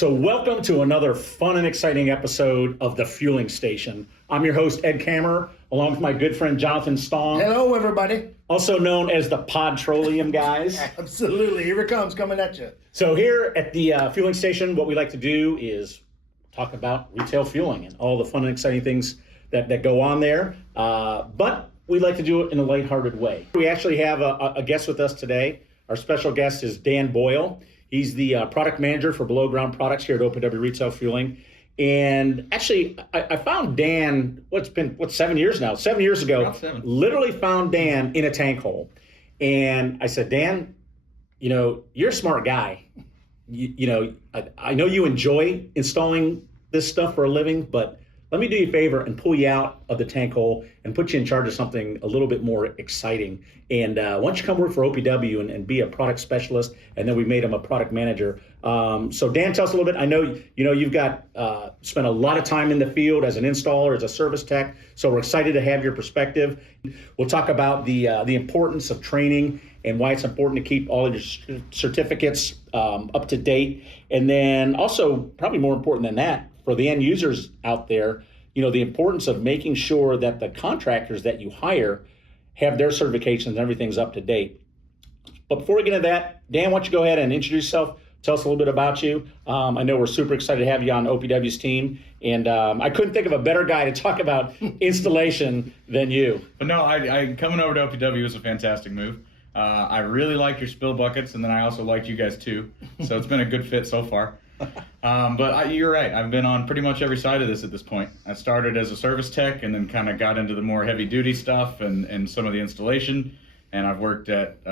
So welcome to another fun and exciting episode of The Fueling Station. I'm your host, Ed Kammerer, along with my good friend, Jonathan Stong. Hello, everybody. Also known as the Petroleum guys. Absolutely. Here it comes, coming at you. So here at the Fueling Station, what we like to do is talk about retail fueling and all the fun and exciting things that go on there. But we like to do it in a lighthearted way. We actually have a guest with us today. Our special guest is Dan Boyle. He's the product manager for below ground products here at OPW Retail Fueling. And actually, I found Dan, 7 years now? 7 years ago, About 7. Literally found Dan in a tank hole. And I said, Dan, you're a smart guy. I know you enjoy installing this stuff for a living, but let me do you a favor and pull you out of the tank hole and put you in charge of something a little bit more exciting. And why don't you come work for OPW and be a product specialist? And then we made him a product manager. So Dan, tell us a little bit. I know you've got spent a lot of time in the field as an installer, as a service tech. So we're excited to have your perspective. We'll talk about the importance of training and why it's important to keep all of your certificates up to date. And then also, probably more important than that, for the end users out there, the importance of making sure that the contractors that you hire have their certifications and everything's up to date. But before we get into that, Dan, why don't you go ahead and introduce yourself? Tell us a little bit about you. I know we're super excited to have you on OPW's team, and I couldn't think of a better guy to talk about installation than you. But no, I coming over to OPW was a fantastic move. I really like your spill buckets, and then I also liked you guys too. So it's been a good fit so far. But you're right. I've been on pretty much every side of this at this point. I started as a service tech and then kind of got into the more heavy duty stuff and some of the installation. And I've worked at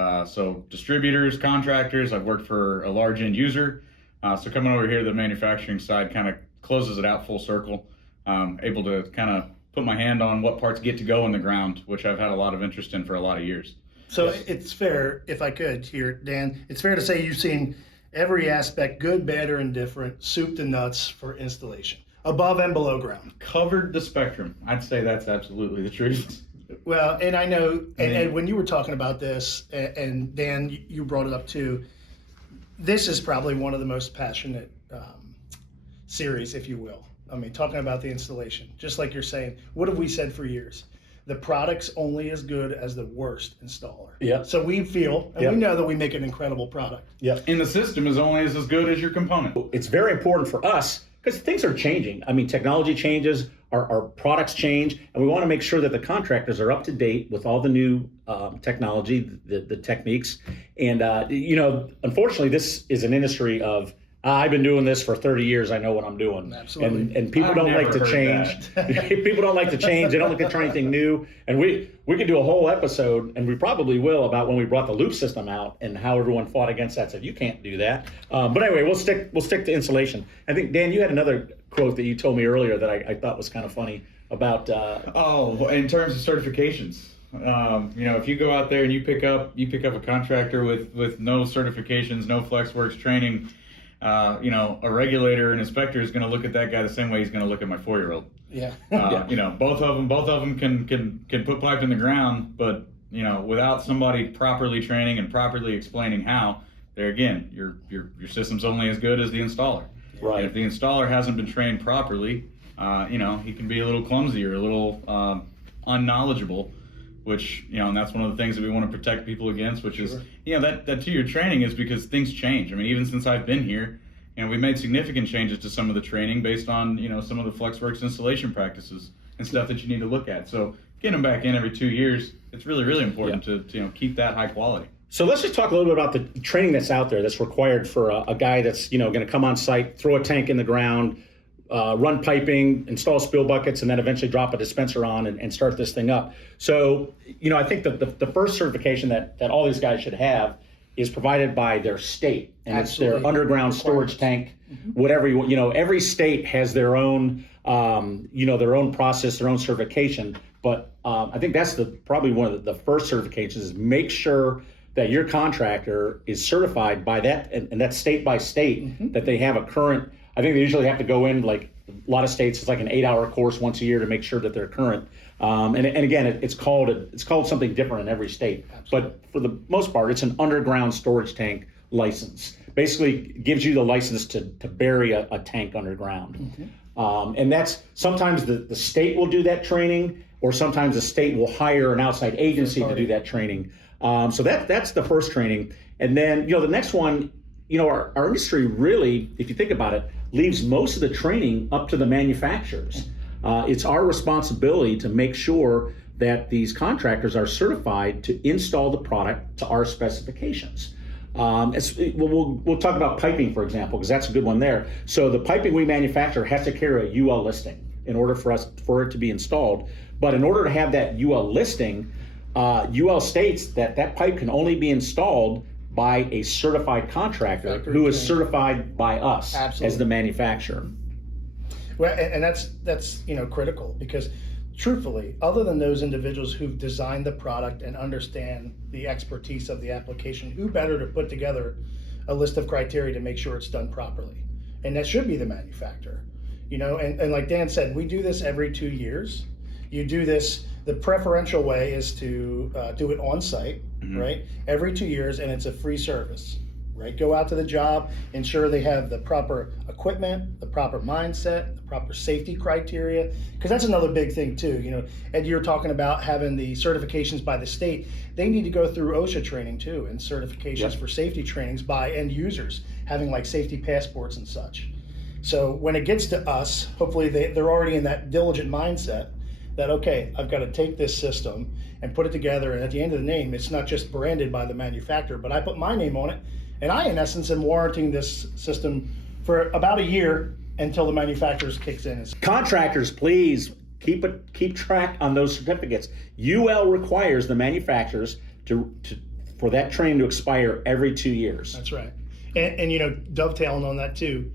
distributors, contractors. I've worked for a large end user. So coming over here to the manufacturing side kind of closes it out full circle. Able to kind of put my hand on what parts get to go in the ground, which I've had a lot of interest in for a lot of years. So Yes. It's fair, if I could here, Dan, it's fair to say you've seen every aspect, good, bad, or indifferent, soup to nuts for installation, above and below ground. Covered the spectrum. I'd say that's absolutely the truth. Well, and I know, and when you were talking about this, and Dan, you brought it up too, this is probably one of the most passionate series, if you will. I mean, talking about the installation, just like you're saying, what have we said for years? The product's only as good as the worst installer. Yeah. So we feel, and we know that we make an incredible product. Yeah. And the system is only as good as your component. It's very important for us because things are changing. I mean, technology changes, our products change, and we want to make sure that the contractors are up to date with all the new technology, the techniques. And, unfortunately, this is an industry of, I've been doing this for 30 years. I know what I'm doing. Absolutely. And people don't like to change. People don't like to change. They don't like to try anything new. And we could do a whole episode, and we probably will, about when we brought the loop system out and how everyone fought against that. Said you can't do that. But anyway, we'll stick to insulation. I think Dan, you had another quote that you told me earlier that I thought was kind of funny about. In terms of certifications. If you go out there and you pick up a contractor with no certifications, no FlexWorks training. A regulator and inspector is going to look at that guy the same way he's going to look at my 4-year-old. Yeah. Both of them can put pipe in the ground, but without somebody properly training and properly explaining how, there again, your system's only as good as the installer. Right. And if the installer hasn't been trained properly, he can be a little clumsy or a little unknowledgeable. Which, and that's one of the things that we want to protect people against, which is, that 2-year training is because things change. I mean, even since I've been here, we made significant changes to some of the training based on, some of the FlexWorks installation practices and stuff that you need to look at. So getting them back in every 2 years, it's really, really important to keep that high quality. So let's just talk a little bit about the training that's out there that's required for a guy that's, going to come on site, throw a tank in the ground, run piping, install spill buckets, and then eventually drop a dispenser on and start this thing up. So, I think that the first certification that all these guys should have is provided by their state, and Absolutely. It's their underground storage tank, whatever every state has their own, their own process, their own certification. But I think that's probably one of the first certifications is make sure that your contractor is certified by that, and that's state by state, that they have a current. I think they usually have to go in, like a lot of states, it's like an 8-hour course once a year to make sure that they're current. And again, it's called something different in every state. Absolutely. But for the most part, it's an underground storage tank license. basically gives you the license to bury a tank underground. And that's sometimes the state will do that training, or sometimes the state will hire an outside agency to do that training. So that's the first training. And then, the next one, our industry really, if you think about it, leaves most of the training up to the manufacturers. It's our responsibility to make sure that these contractors are certified to install the product to our specifications. We'll talk about piping, for example, because that's a good one there. So the piping we manufacture has to carry a UL listing in order for it to be installed. But in order to have that UL listing, UL states that pipe can only be installed by a certified contractor who is certified by us as the manufacturer. Well, and that's critical, because truthfully, other than those individuals who've designed the product and understand the expertise of the application, who better to put together a list of criteria to make sure it's done properly? And that should be the manufacturer. And like Dan said, we do this every 2 years. You do this, the preferential way is to do it on site, right? Every 2 years, and it's a free service, right? Go out to the job, ensure they have the proper equipment, the proper mindset, the proper safety criteria, because that's another big thing too. Ed, you're talking about having the certifications by the state. They need to go through OSHA training too, and certifications for safety trainings by end users, having like safety passports and such. So when it gets to us, hopefully they're already in that diligent mindset that, okay, I've got to take this system and put it together, and at the end of the name, it's not just branded by the manufacturer, but I put my name on it, and I, in essence, am warranting this system for about a year until the manufacturer kicks in. Contractors, please keep track on those certificates. UL requires the manufacturers for that training to expire every 2 years. That's right. And dovetailing on that too,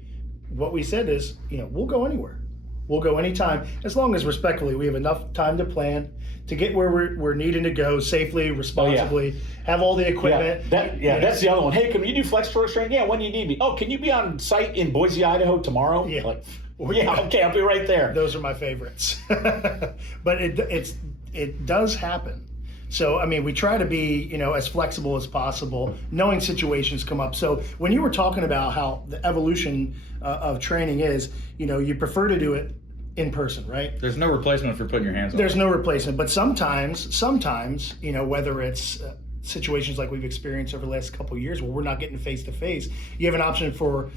what we said is, we'll go anywhere. We'll go anytime, as long as respectfully we have enough time to plan to get where we're needing to go safely, responsibly, have all the equipment. That's the other one. Hey, can you do flex torque training? Yeah, when do you need me? Oh, can you be on site in Boise, Idaho tomorrow? Yeah. Okay, I'll be right there. Those are my favorites. But it does happen. So, we try to be, as flexible as possible, knowing situations come up. So when you were talking about how the evolution of training is, you prefer to do it in person, right? There's no replacement for putting your hands on. There's no replacement, but sometimes, whether it's situations like we've experienced over the last couple of years where we're not getting face to face, you have an option for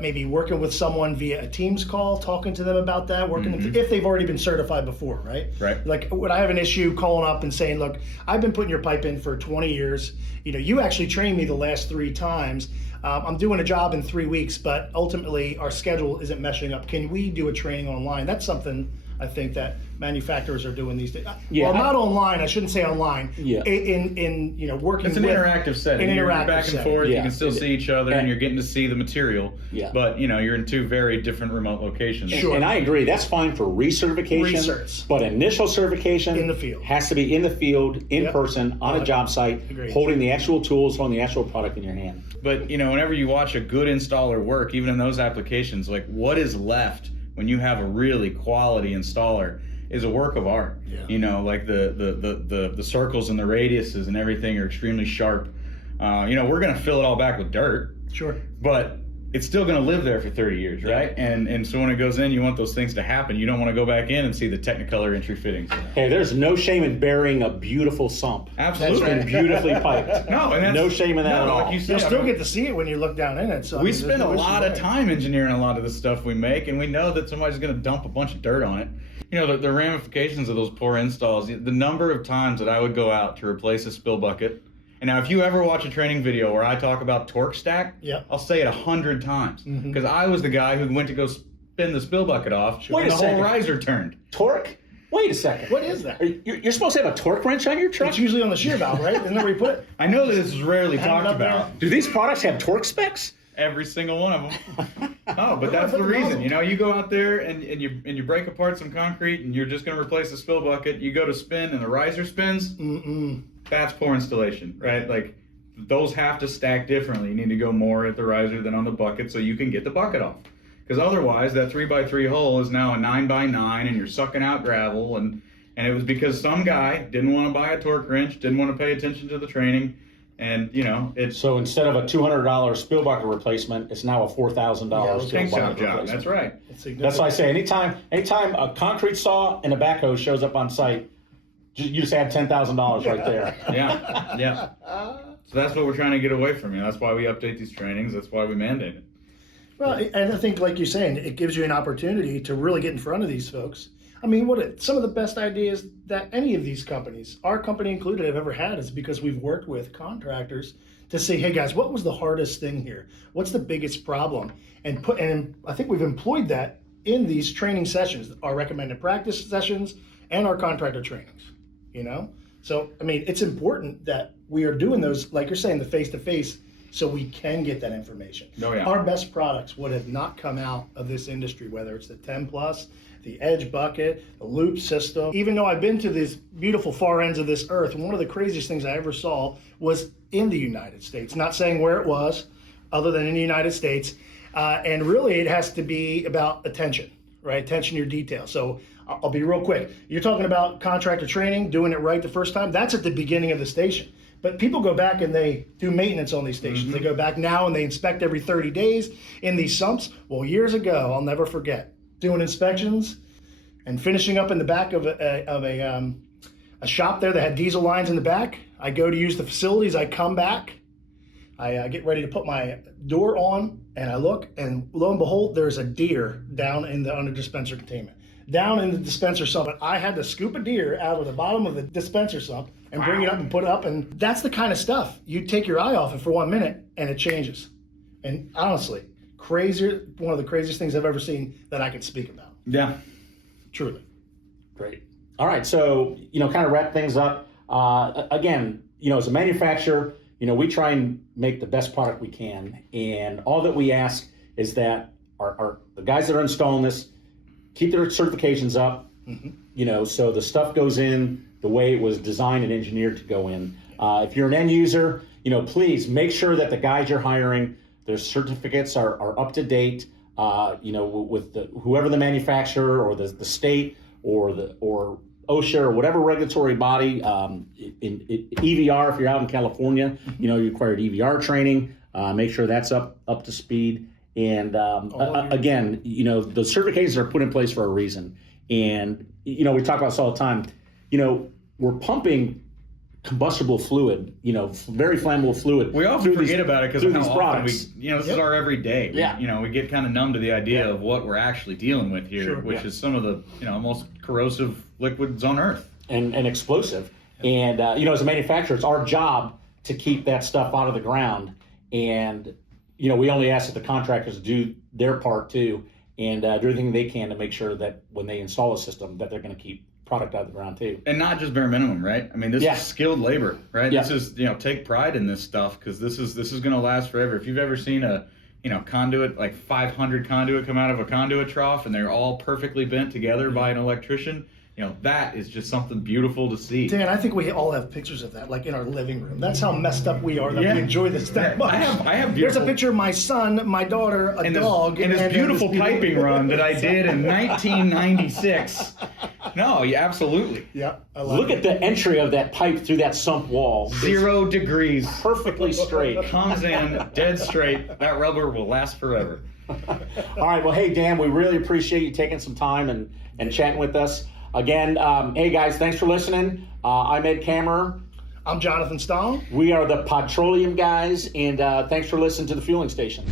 maybe working with someone via a Teams call, talking to them about that, working if they've already been certified before, right? Right. Like when I have an issue, calling up and saying, look, I've been putting your pipe in for 20 years. You actually trained me the last 3 times. I'm doing a job in 3 weeks, but ultimately our schedule isn't meshing up. Can we do a training online? That's something I think that manufacturers are doing these days. Well, not online. I shouldn't say online. Yeah. In working. It's an interactive setting. You're back and forth. You can still see each other, and you're getting to see the material. Yeah. But you're in 2 very different remote locations. Sure. And I agree. That's fine for recertification. But initial certification in the field has to be in the field, in person, on a job site, holding the actual tools, holding the actual product in your hand. But whenever you watch a good installer work, even in those applications, like what is left when you have a really quality installer is a work of art. Yeah. Like the circles and the radiuses and everything are extremely sharp. We're going to fill it all back with dirt. Sure. But it's still going to live there for 30 years, right? Yeah. And so when it goes in, you want those things to happen. You don't want to go back in and see the Technicolor entry fittings. Hey, there's no shame in burying a beautiful sump. Absolutely. That's been beautifully piped. No shame in that at all. Like you said, you'll still get to see it when you look down in it. So we spend a lot of time engineering a lot of the stuff we make, and we know that somebody's going to dump a bunch of dirt on it. The ramifications of those poor installs, the number of times that I would go out to replace a spill bucket. And now, if you ever watch a training video where I talk about torque stack, I'll say it 100 times. Because I was the guy who went to go spin the spill bucket off when the whole riser turned. Torque? Wait a second. What is that? You're supposed to have a torque wrench on your truck? It's usually on the shear valve, right? Isn't that where you put it? I know that this is rarely talked about. Do these products have torque specs? Every single one of them. But that's the reason. You go out there and you break apart some concrete and you're just going to replace the spill bucket. You go to spin and the riser spins. That's poor installation, right? Like those have to stack differently. You need to go more at the riser than on the bucket so you can get the bucket off. Because otherwise, that 3x3 hole is now a 9x9, and you're sucking out gravel. And it was because some guy didn't want to buy a torque wrench, didn't want to pay attention to the training, And, you know, it's So instead of a $200 spill bucket replacement, it's now a $4,000 Yeah, spill tank bucket shop job. replacement. That's right. That's why I say anytime a concrete saw and a backhoe shows up on site, you just add $10,000 right there. Yeah, yeah. So that's what we're trying to get away from. You know, that's why we update these trainings. That's why we mandate it. Well, and I think, like you're saying, it gives you an opportunity to really get in front of these folks. I mean, some of the best ideas that any of these companies, our company included, have ever had is because we've worked with contractors to say, hey guys, what was the hardest thing here? What's the biggest problem? And I think we've employed that in these training sessions, our recommended practice sessions and our contractor trainings, you know? So, I mean, it's important that we are doing those, like you're saying, the face-to-face, so we can get that information. Oh, yeah. Our best products would have not come out of this industry, whether it's the 10 plus, the edge bucket, the loop system. Even though I've been to these beautiful far ends of this earth, one of the craziest things I ever saw was in the United States. Not saying where it was, other than in the United States. And really it has to be about attention, right? Attention to your detail. So I'll be real quick. You're talking about contractor training, doing it right the first time. That's at the beginning of the station. But people go back and they do maintenance on these stations. Mm-hmm. They go back now and they inspect every 30 days in these sumps. Well, years ago, I'll never forget, doing inspections and finishing up in the back of a shop there that had diesel lines in the back. I go to use the facilities. I come back. I get ready to put my door on, and I look, and lo and behold, there's a deer down in the under dispenser containment. Down in the dispenser sump. But I had to scoop a deer out of the bottom of the dispenser sump and bring it up and put it up. And that's the kind of stuff you take your eye off it for 1 minute and it changes. And honestly, one of the craziest things I've ever seen that I can speak about. Yeah. Truly. Great. All right. So, kind of wrap things up. Again, as a manufacturer, we try and make the best product we can. And all that we ask is that the guys that are installing this keep their certifications up, so the stuff goes in the way it was designed and engineered to go in. If you're an end user, please make sure that the guys you're hiring, their certificates are up to date, with whoever the manufacturer or the state or OSHA or whatever regulatory body, in EVR, if you're out in California, you required EVR training, make sure that's up to speed. And again, the certifications are put in place for a reason. And, we talk about this all the time. We're pumping combustible fluid, very flammable fluid. We often forget about it because of how often products. this is our everyday. Yeah. We get kind of numb to the idea of what we're actually dealing with here, Sure. which is some of the, most corrosive liquids on Earth. And explosive. And, as a manufacturer, it's our job to keep that stuff out of the ground. And, we only ask that the contractors do their part too, and do everything they can to make sure that when they install a system that they're going to keep product out of the ground too. And not just bare minimum, right? I mean, this is skilled labor, right? Yeah. This is, take pride in this stuff because this is going to last forever. If you've ever seen a, conduit, like 500 conduit come out of a conduit trough and they're all perfectly bent together by an electrician, that is just something beautiful to see. Dan, I think we all have pictures of that, like in our living room. That's how messed up we are that we enjoy this that much. I have beautiful. There's a picture of my son, my daughter, a dog. And this beautiful piping run that I did in 1996. No, yeah, absolutely. Yeah, I Look at the entry of that pipe through that sump wall. 0 degrees. Perfectly straight. Comes in dead straight. That rubber will last forever. All right. Well, hey, Dan, we really appreciate you taking some time and chatting with us. Again, hey, guys, thanks for listening. I'm Ed Kammerer. I'm Jonathan Stong. We are the Petroleum guys, and thanks for listening to the Fueling Station.